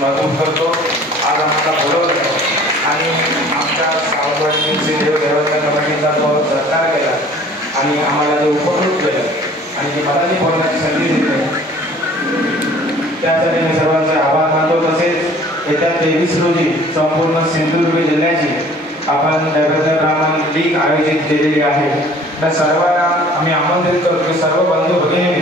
मदत करतो. आज आम्हाला बोलवलं आणि आमच्या सावंतवाडीचे देवदेवता कमिटीचा जो सत्कार केला आणि आम्हाला जे उपकृत केलं आणि जी मराठी बोलण्याची संधी दिली त्यासाठी मी सर्वांचे आभार मानतो. तसेच येत्या 23 रोजी संपूर्ण सिंधुदुर्ग जिल्ह्याची आपण देवदेव ब्राह्मण लीग आयोजित केलेली आहे. त्या सर्वांना आम्ही आमंत्रित करतो की सर्व बंधू भगिनी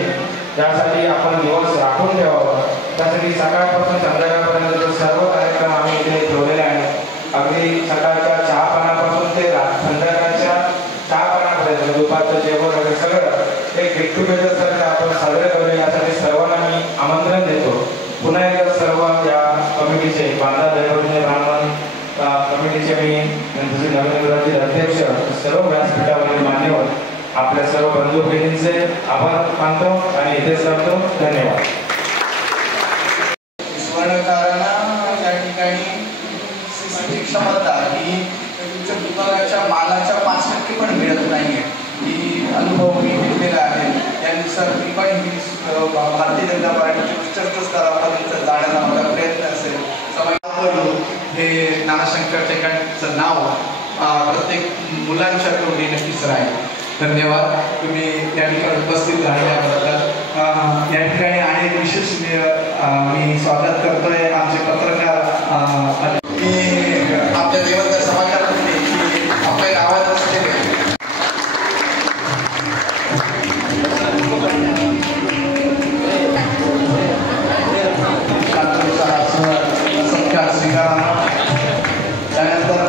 त्यासाठी आपण दिवस राखून ठेवावा. त्यासाठी सकाळपासून संध्याकाळपर्यंत सर्व कार्यक्रम आम्ही इथे ठेवलेले आहेत. अगदी सकाळच्या चहापानापासून ते संध्याकाळच्या चहापानापर्यंत दुपारचं जेवण वगैरे सगळं एक गेट टुगेदर सारखं आपण साजरे करूया यासाठी सर्वांना मी आमंत्रण देतो. पुन्हा एकदा सर्व या कमिटीचे बांधा देवदेव ब्राह्मण कमिटीचे मी नवीन अध्यक्ष सर्व व्यासपीठावरील मान्यवर आपल्या सर्व बंधू भगिनींचे आभार मानतो आणि इथेच करतो. धन्यवाद. स्वर्णकारांना या ठिकाणी क्षमता ही तुमच्या दुकानाच्या मालाच्या 5% पण मिळत नाहीये. ही अनुभव मी घेतलेला आहे. त्यानुसार मी पण ही भारतीय जनता पार्टीच्या उच्च स्तरापर्यंत जाण्याचा माझा प्रयत्न असेल. हे नानाशंकर टेकांचं नाव प्रत्येक मुलांच्या तोंडी नक्कीच राहील. धन्यवाद तुम्ही त्या ठिकाणी उपस्थित राहिल्याबद्दल. या ठिकाणी अनेक विशेष मी स्वागत करतोय आमचे पत्रकार आपल्या देवता समाजामध्ये आपल्या गावात असलेले सत्कार स्वीकारा. त्यानंतर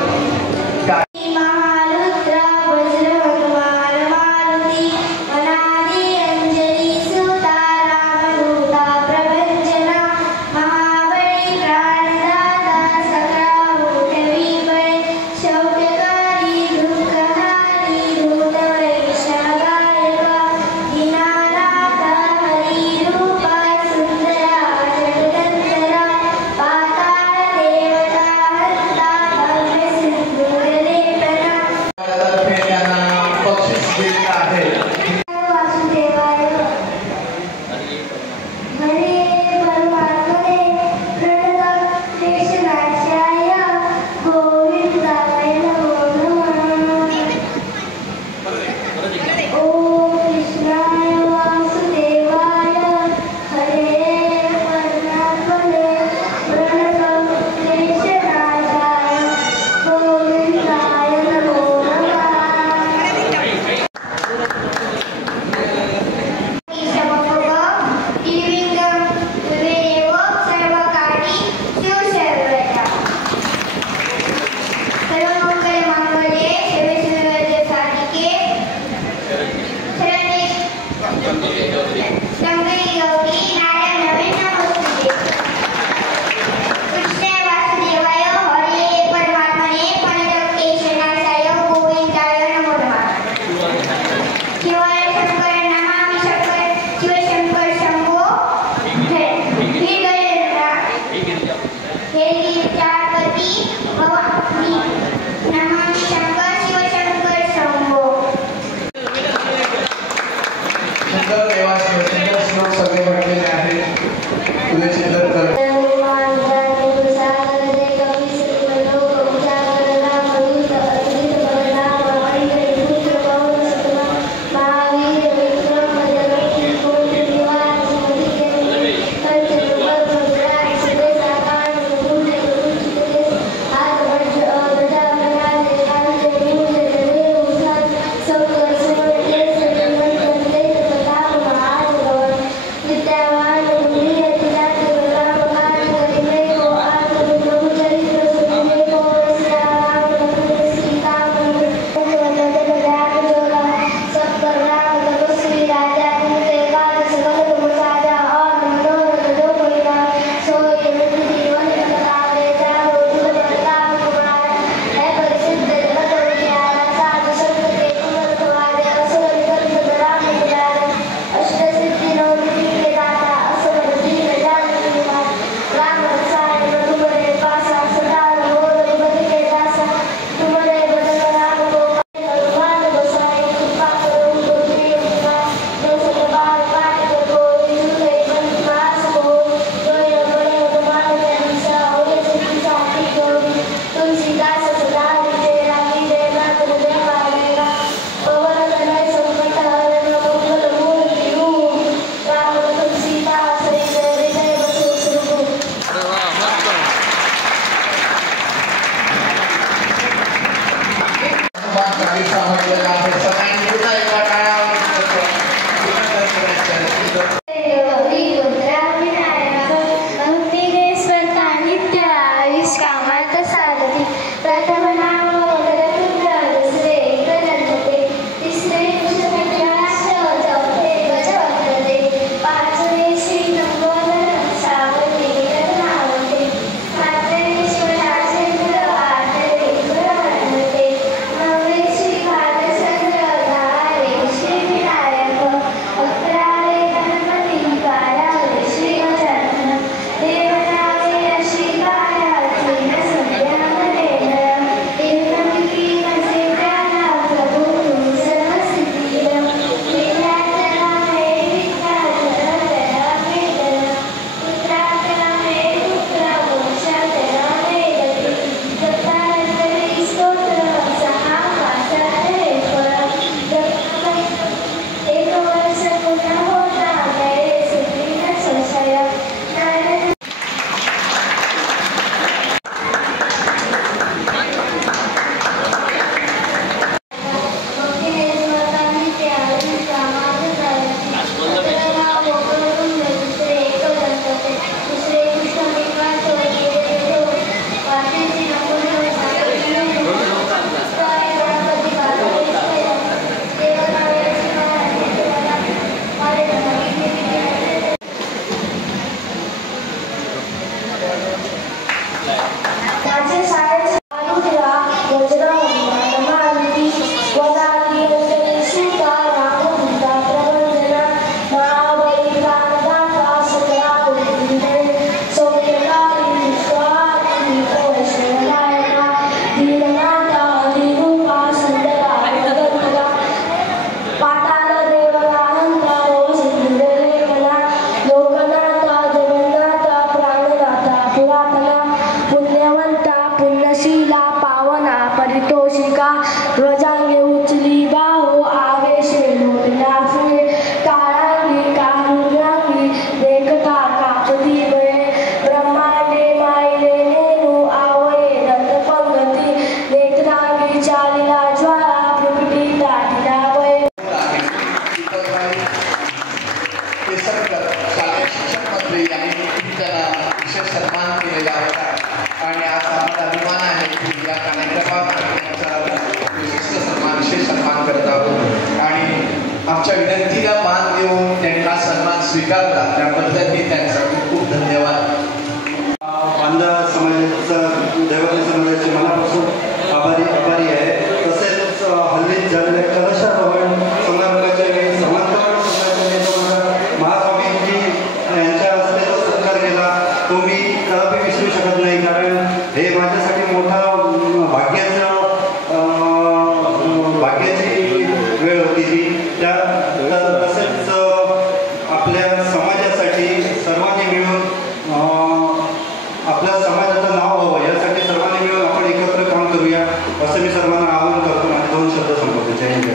पुरातन पुण्यवंता पुण्यशीला पावना परितोषिका ध्वजांगे उचली बाहो आवेशे लोटला फुले काळांगी कारुण्यांगी देखता कापदी बळे ब्रह्मांडे मायले नेनु आवळे दत्तपंगती नेत्रांगी चालिला ज्वाला प्रकटी दाटिला बळे शालेय शिक्षण मंत्री यांनी त्यांना विशेष सन्मान केलेला होता आणि आज आम्हाला अभिमान आहे की या कार्यक्रमात विशेष सन्मान करत आहोत आणि आमच्या विनंतीला मान देऊन त्यांनी हा सन्मान स्वीकारला त्याबद्दल मी त्यांचा खूप खूप धन्यवाद. बांधा समाजाचा देवाने समाजाचे मनापासून आभारी आहे. तसेच हल्ली झालेल्या कलशारोहण समारंभाच्या वेळी समांतर महास्वामींजी यांच्या हस्ते जो सत्कार केला तो मी कदापि विसरू शकत नाही, कारण हे माझ्यासाठी मोठा भाग्याची वेळ होती ती. तसेच आपल्या समाजासाठी सर्वांनी मिळून आपल्या समाजाचं नाव व्हावं यासाठी सर्वांनी मिळून आपण एकत्र काम करूया असं मी सर्वांना आवाहन करतो आणि 2 शब्द संबोधतो. जय हिंद.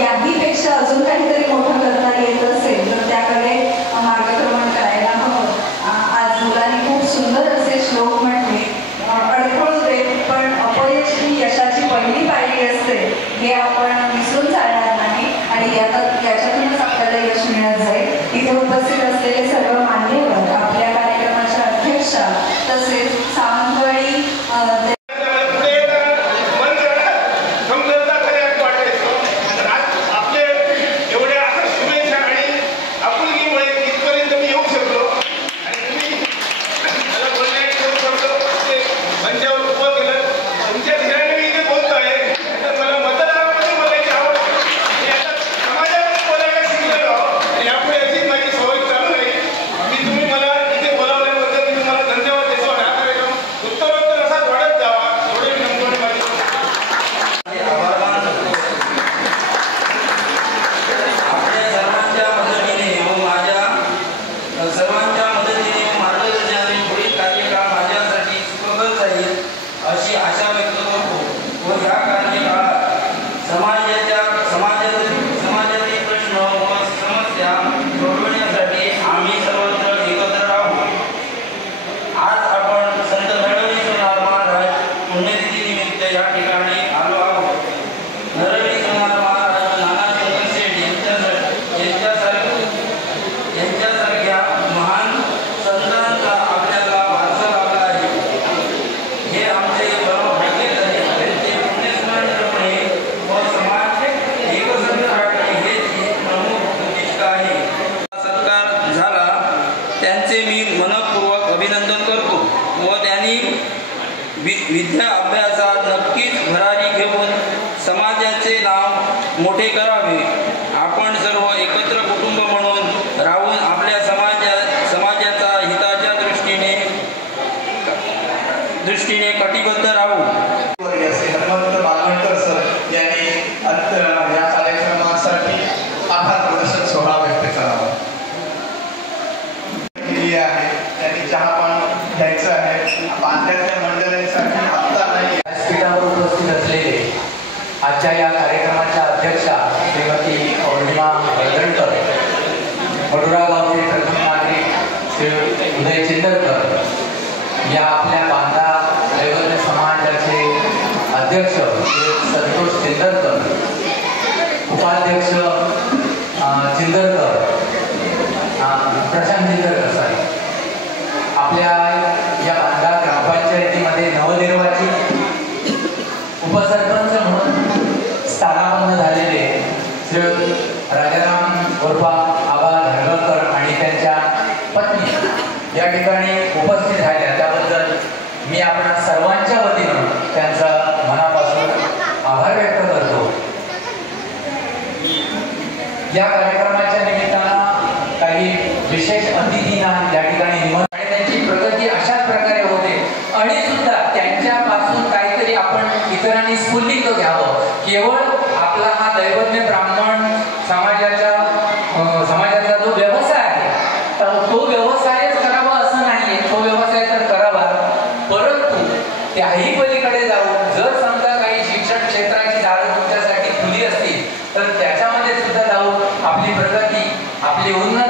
यादीपेक्षा अजून काहीतरी मोठं करता येत असेल तर त्याकडे मार्गक्रमण करायला हवं. आज मुलांनी खूप सुंदर असे श्लोक म्हटले. अडखळू दे पण अपयश ही यशाची पहिली पायरी असते हे आपण विसरून चालणार नाही आणि याच्यातूनच आपल्याला यश मिळत जाईल. इथे उपस्थित असलेले सर्व मान्यवर, आपल्या कार्यक्रमाच्या अध्यक्षा तसेच सावंतवाडी विद्या अभ्यासात नक्कीच भरारी घेऊन समाजाचे नाव मोठे करावे. आपण सर्व एकत्र कुटुंब म्हणून राहून आपल्या समाजाचा हिताच्या दृष्टीने कटिबद्ध राहू. हनुमंत मालवणकर सर यांनी या कार्यक्रमासाठी आभार प्रदर्शन सोहळा व्यक्त करावा. केली आहे त्यांनी चहापान घ्यायचं आहे. बांधल्यातल्या मंडळींसाठी आत्ता नाही. व्यासपीठावर उपस्थित असलेले आजच्या या कार्यक्रमाच्या अध्यक्षा श्रीमती पौर्णिमा वर्धनकर, वडोरा गावचे प्रथम नागरिक श्री उदय चिंदरकर, या आपल्या बांधा दैवज्ञ समाजाचे अध्यक्ष श्री संतोष चिंदरकर, उपाध्यक्ष चिंदरकर, प्रशांत चिंदरकर साहेब, आपल्या या बांधा ग्रामपंचायतीमध्ये नवनिर्वाचित उपसरपंच म्हणून स्थानापन्न झालेले श्री राजाराम उर्फा आबा धर्मकर आणि त्यांच्या पत्नी या ठिकाणी उपस्थित झाल्या, त्याबद्दल मी आपणा सर्वांच्या वतीनं त्यांचा मनापासून आभार व्यक्त करतो. या कार्यक्रमाच्या निमित्तानं काही विशेष अतिथींना या ठिकाणी निमंत्रण आणि त्यांची प्रगती अशाच प्रकारे होते आणि सुद्धा त्यांच्यापासून काहीतरी आपण इतरांनी स्फुल्लिंग घ्यावं. केवळ आपला हा दैवज्ञ ब्राह्मण समाजाचा जो व्यवसाय आहे तो व्यवसायच करावा असं नाहीये. तो व्यवसाय तर करावा, परंतु त्याही पलीकडे जाऊन जर समजा काही शिक्षण क्षेत्राची दारं तुमच्यासाठी खुली असतील तर त्याच्यामध्ये सुद्धा जाऊन आपली प्रगती, आपली उन्नती